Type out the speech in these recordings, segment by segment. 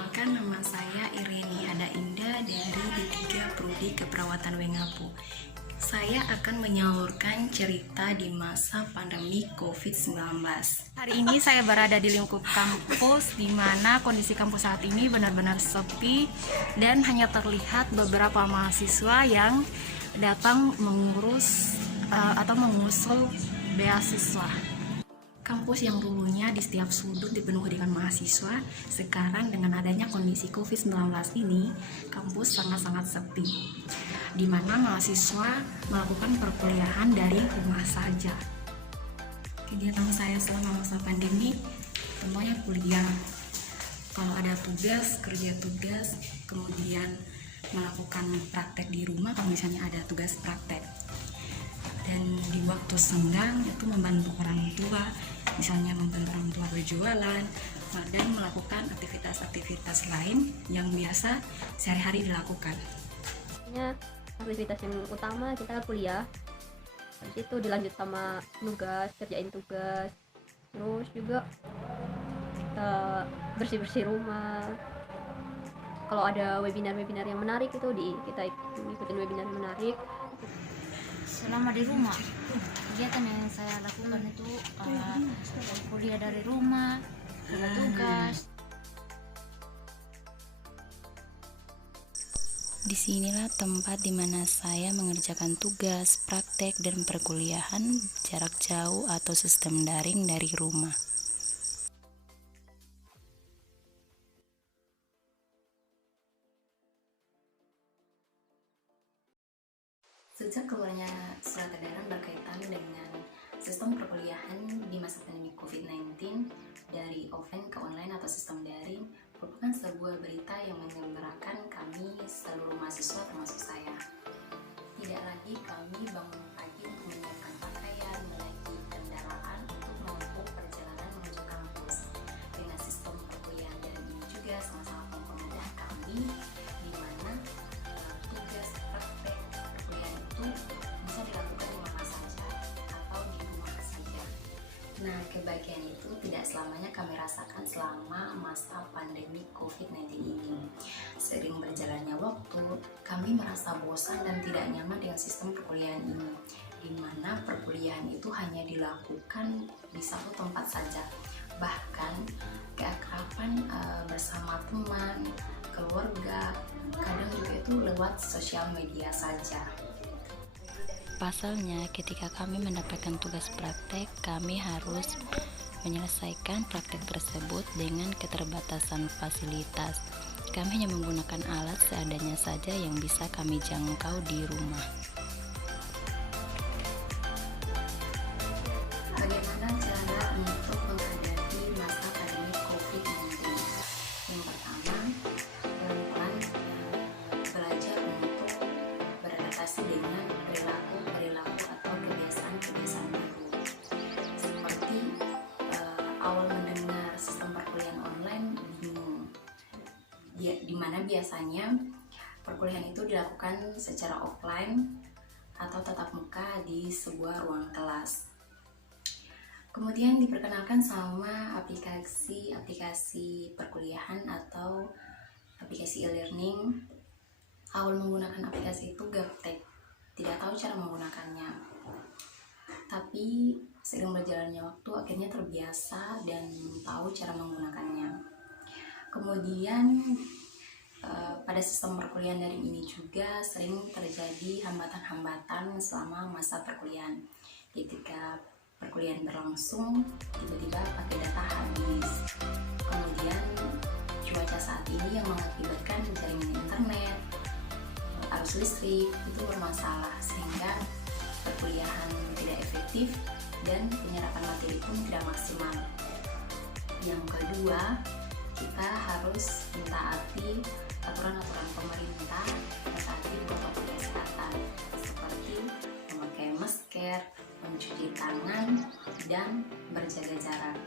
Perkenalkan, nama saya Ireni Hada Indah dari D3 Prodi Keperawatan Wengapu. Saya akan menyalurkan cerita di masa pandemi COVID-19. Hari ini saya berada di lingkup kampus, di mana kondisi kampus saat ini benar-benar sepi dan hanya terlihat beberapa mahasiswa yang datang mengurus atau mengusul beasiswa. Kampus yang dulunya di setiap sudut dipenuhi dengan mahasiswa, sekarang dengan adanya kondisi COVID-19 ini, kampus sangat-sangat sepi, di mana mahasiswa melakukan perkuliahan dari rumah saja. Kegiatan saya selama masa pandemi, semuanya kuliah. Kalau ada tugas, kerja tugas, kemudian melakukan praktek di rumah kalau misalnya ada tugas praktek. Dan di waktu senggang itu membantu orang tua, misalnya membantu orang tua berjualan dan melakukan aktivitas-aktivitas lain yang biasa sehari-hari dilakukan. Aktivitas yang utama kita kuliah, habis itu dilanjut sama tugas, kerjain tugas, terus juga bersih-bersih rumah. Kalau ada webinar-webinar yang menarik itu kita ikutin webinar yang menarik. Selama di rumah, kegiatan yang saya lakukan itu kuliah dari rumah, tugas. Disinilah tempat di mana saya mengerjakan tugas, praktek, dan perkuliahan jarak jauh atau sistem daring dari rumah. Sejak keluarnya surat edaran berkaitan dengan sistem perkuliahan di masa pandemi COVID-19 dari offline ke online atau sistem daring merupakan sebuah berita yang menggembirakan kami seluruh mahasiswa termasuk saya. Tidak lagi kami bangun pagi untuk menyiapkan pakaian, menaiki kendaraan untuk menempuh perjalanan menuju kampus. Dengan sistem perkuliahan daring ini juga sama-sama mempermudah kami, di mana tugas praktek perkuliahan itu bisa dilakukan di mana saja atau di rumah saja. Nah, kebahagiaan itu tidak selamanya kami rasakan selama masa pandemi COVID-19 ini. Seiring berjalannya waktu, kami merasa bosan dan tidak nyaman dengan sistem perkuliahan ini, di mana perkuliahan itu hanya dilakukan di satu tempat saja. Bahkan keakraban bersama teman, keluarga, kadang juga itu lewat sosial media saja. Pasalnya, ketika kami mendapatkan tugas praktek, kami harus menyelesaikan praktek tersebut dengan keterbatasan fasilitas. Kami hanya menggunakan alat seadanya saja yang bisa kami jangkau di rumah. Bagaimana cara untuk menghadapi masa pandemi COVID-19? Yang pertama, pelan-pelan belajar untuk beradaptasi dengan perilaku atau kebiasaan-kebiasaan baru. Seperti awal mendengar sistem perkuliahan online bingung, di mana biasanya perkuliahan itu dilakukan secara offline atau tatap muka di sebuah ruang kelas. Kemudian diperkenalkan sama aplikasi perkuliahan atau aplikasi e-learning. Awal menggunakan aplikasi itu gaptek, tidak tahu cara menggunakannya. Tapi seiring berjalannya waktu akhirnya terbiasa dan tahu cara menggunakannya. Kemudian pada sistem perkuliahan daring ini juga sering terjadi hambatan-hambatan selama masa perkuliahan. Ketika perkuliahan berlangsung, tiba-tiba pakai data habis. Kemudian cuaca saat ini yang mengakibatkan jaringan internet, arus listrik itu bermasalah sehingga perkuliahan tidak efektif dan penyerapan materi pun tidak maksimal. Yang kedua, kita harus mentaati aturan-aturan pemerintah, mentaati protokol kesehatan seperti memakai masker, mencuci tangan, dan berjaga jarak.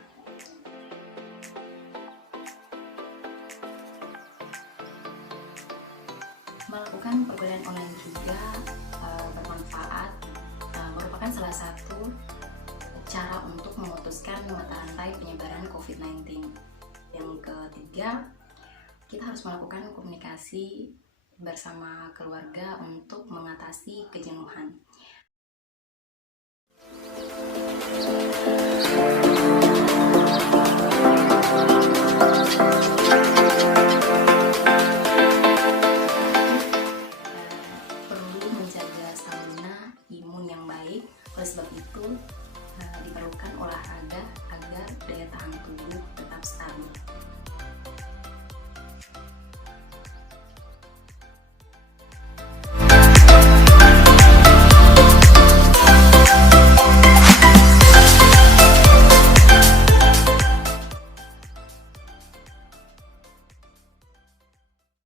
Melakukan perkuliahan online juga bermanfaat, merupakan salah satu cara untuk memutuskan mata rantai penyebaran COVID-19. Yang ketiga, kita harus melakukan komunikasi bersama keluarga untuk mengatasi kejenuhan.